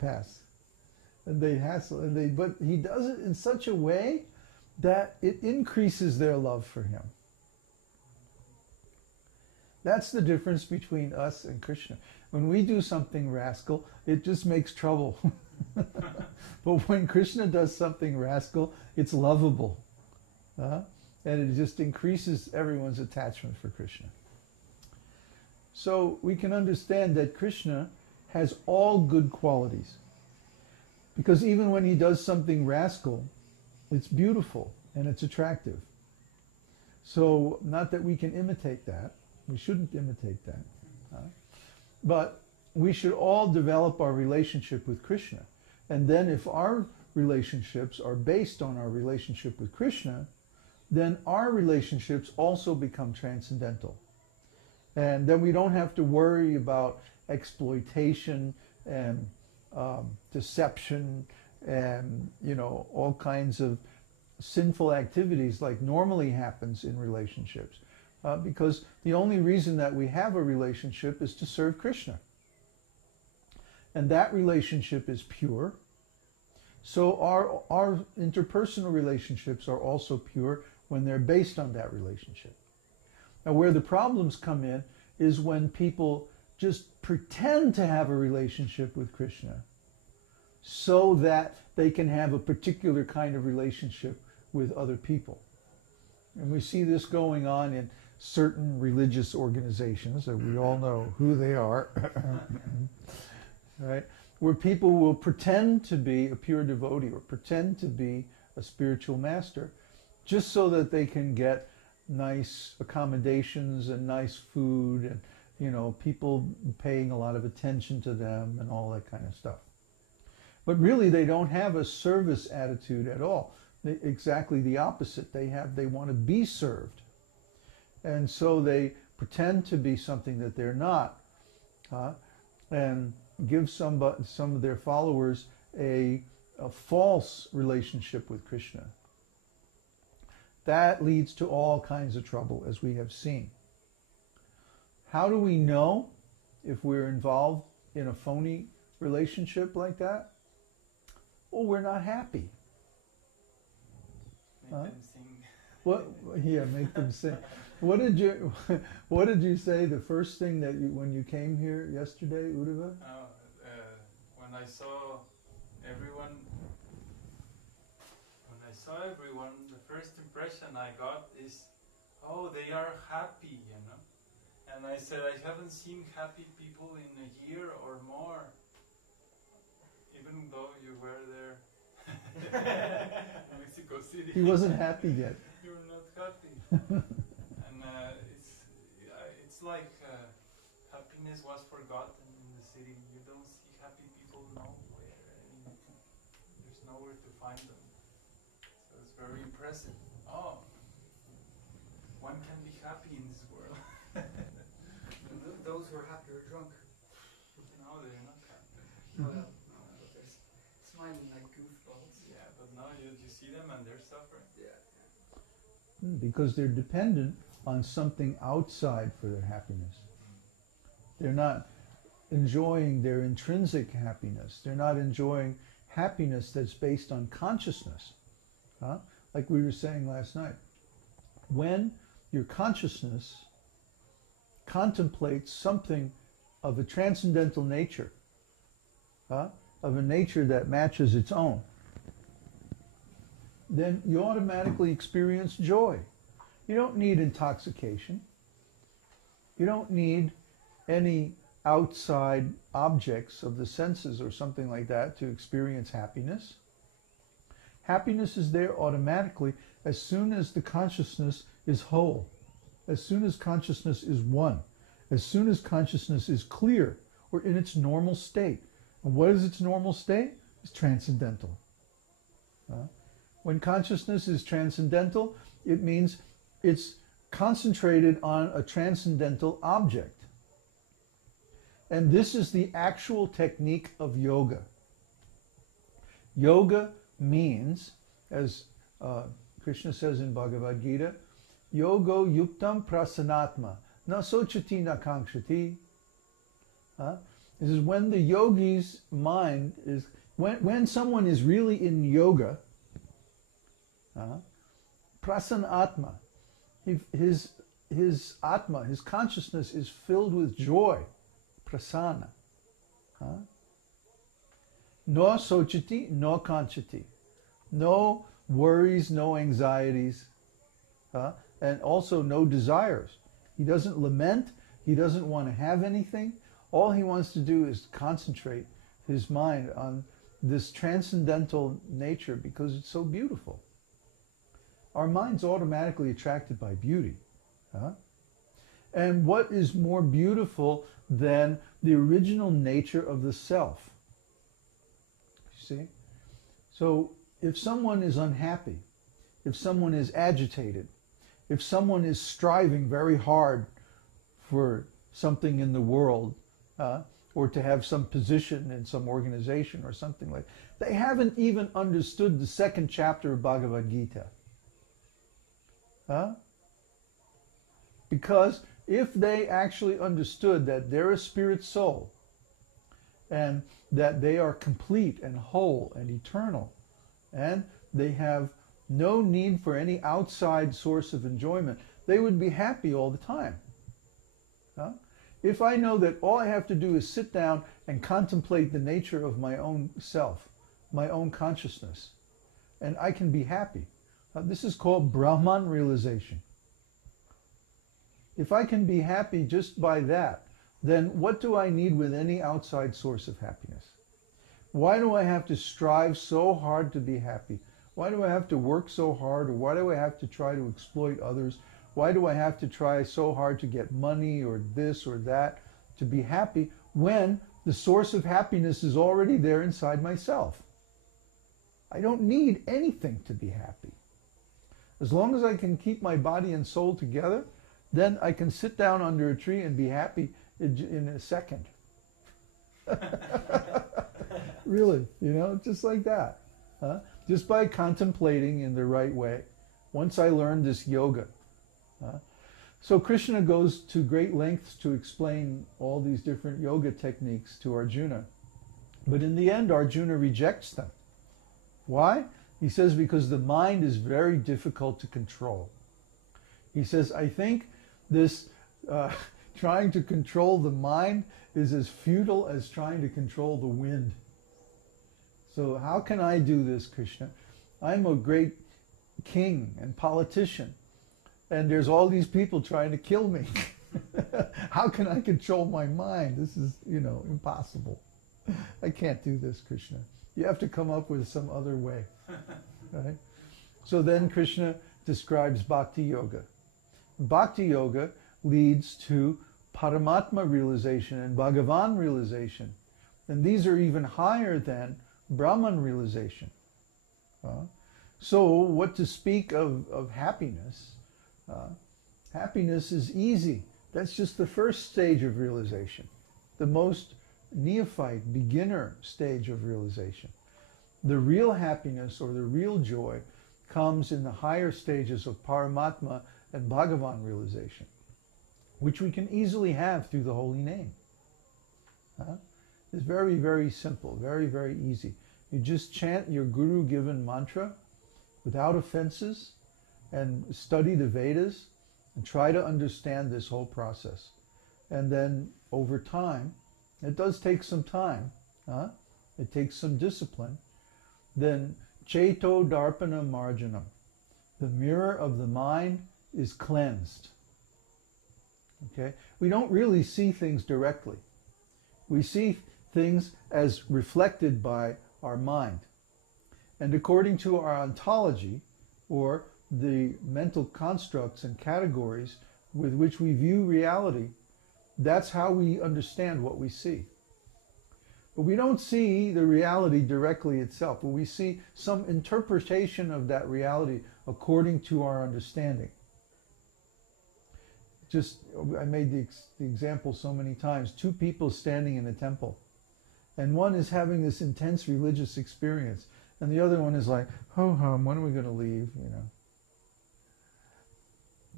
pass. And they hassle, but he does it in such a way that it increases their love for him. That's the difference between us and Krishna. When we do something rascal, it just makes trouble. But when Krishna does something rascal, it's lovable. And it just increases everyone's attachment for Krishna. So we can understand that Krishna has all good qualities. Because even when he does something rascal, it's beautiful and it's attractive. So not that we can imitate that. We shouldn't imitate that. But we should all develop our relationship with Krishna. And then if our relationships are based on our relationship with Krishna, then our relationships also become transcendental. And then we don't have to worry about exploitation and deception and, all kinds of sinful activities like normally happens in relationships. Because the only reason that we have a relationship is to serve Krishna. And that relationship is pure. So our interpersonal relationships are also pure when they're based on that relationship. Now where the problems come in is when people just pretend to have a relationship with Krishna so that they can have a particular kind of relationship with other people. And we see this going on in certain religious organizations, and we all know who they are, right? Where people will pretend to be a pure devotee or pretend to be a spiritual master just so that they can get nice accommodations and nice food and, people paying a lot of attention to them and all that kind of stuff. But really they don't have a service attitude at all. Exactly the opposite. They want to be served. And so they pretend to be something that they're not, and give some of their followers a false relationship with Krishna. That leads to all kinds of trouble, as we have seen. How do we know if we're involved in a phony relationship like that? Well, we're not happy. Make them sing. What? Yeah, make them sing. What did you say the first thing that when you came here yesterday, Uddhava? When I saw everyone, the first impression I got is, oh, they are happy, And I said, I haven't seen happy people in a year or more, even though you were there. Mexico City. He wasn't happy yet. You're not happy. And it's like happiness was forgotten in the city. You don't see happy people nowhere. There's nowhere to find them. So it's very impressive. Oh, one can be happy in this world. Those who are happy are drunk. No, they're not happy. No, but they're smiling like goofballs. Yeah, but now you see them and they're suffering. Yeah. Because they're dependent on something outside for their happiness. They're not enjoying their intrinsic happiness. They're not enjoying happiness that's based on consciousness. Like we were saying last night. When your consciousness contemplates something of a transcendental nature, of a nature that matches its own, then you automatically experience joy. You don't need intoxication. You don't need any outside objects of the senses or something like that to experience happiness. Happiness is there automatically as soon as the consciousness is whole, as soon as consciousness is one, as soon as consciousness is clear or in its normal state. And what is its normal state? It's transcendental. When consciousness is transcendental, it means it's concentrated on a transcendental object. And this is the actual technique of yoga. Yoga means, as Krishna says in Bhagavad Gita, Yogo yuktam prasanatma, na sochati na kankshati. This is when the yogi's mind is, when someone is really in yoga, prasanna atma, his atma, his consciousness is filled with joy, prasanna. No sochiti, no kanchati. No worries, no anxieties, and also no desires. He doesn't lament, he doesn't want to have anything. All he wants to do is concentrate his mind on this transcendental nature because it's so beautiful. Our mind's automatically attracted by beauty. And what is more beautiful than the original nature of the self? You see? So if someone is unhappy, if someone is agitated, if someone is striving very hard for something in the world, or to have some position in some organization or something like that, they haven't even understood the second chapter of Bhagavad Gita. Because if they actually understood that they're a spirit soul and that they are complete and whole and eternal and they have no need for any outside source of enjoyment, they would be happy all the time. If I know that all I have to do is sit down and contemplate the nature of my own self, my own consciousness, and I can be happy. This is called Brahman realization. If I can be happy just by that, then what do I need with any outside source of happiness? Why do I have to strive so hard to be happy? Why do I have to work so hard, or why do I have to try to exploit others? Why do I have to try so hard to get money or this or that to be happy when the source of happiness is already there inside myself? I don't need anything to be happy. As long as I can keep my body and soul together, then I can sit down under a tree and be happy in a second. Really, just like that. Just by contemplating in the right way. Once I learned this yoga. So Krishna goes to great lengths to explain all these different yoga techniques to Arjuna. But in the end, Arjuna rejects them. Why? He says because the mind is very difficult to control. He says, I think this trying to control the mind is as futile as trying to control the wind. So how can I do this, Krishna? I'm a great king and politician, and there's all these people trying to kill me. How can I control my mind? This is, impossible. I can't do this, Krishna. You have to come up with some other way. Right? So then Krishna describes Bhakti Yoga. Bhakti Yoga leads to Paramatma realization and Bhagavan realization. And these are even higher than Brahman realization. So what to speak of happiness? Happiness is easy. That's just the first stage of realization. The most neophyte, beginner stage of realization. The real happiness or the real joy comes in the higher stages of Paramatma and Bhagavan realization, which we can easily have through the holy name. It's very, very simple, very, very easy. You just chant your guru-given mantra without offenses and study the Vedas and try to understand this whole process. And then over time, it does take some time, it takes some discipline, then Cheto Darpana Marjanam, the mirror of the mind is cleansed. Okay? We don't really see things directly. We see things as reflected by our mind. And according to our ontology, or the mental constructs and categories with which we view reality, that's how we understand what we see. But we don't see the reality directly itself, but we see some interpretation of that reality according to our understanding. I made the example so many times, two people standing in a temple, and one is having this intense religious experience, and the other one is like, ho hum, when are we going to leave,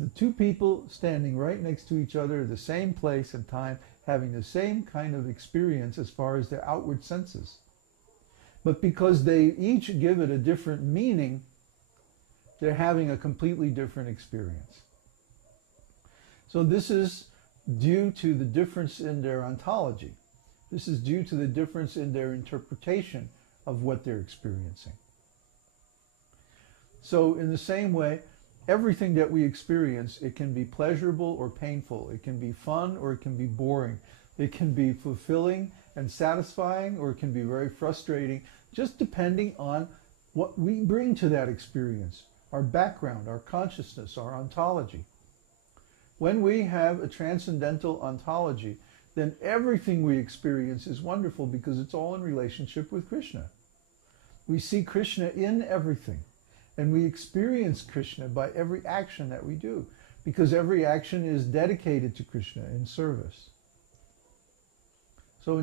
The two people standing right next to each other, the same place and time, having the same kind of experience as far as their outward senses. But because they each give it a different meaning, they're having a completely different experience. So this is due to the difference in their ontology. This is due to the difference in their interpretation of what they're experiencing. So in the same way, everything that we experience, it can be pleasurable or painful. It can be fun or it can be boring. It can be fulfilling and satisfying, or it can be very frustrating, just depending on what we bring to that experience, our background, our consciousness, our ontology. When we have a transcendental ontology, then everything we experience is wonderful because it's all in relationship with Krishna. We see Krishna in everything, and we experience Krishna by every action that we do, because every action is dedicated to Krishna in service. So in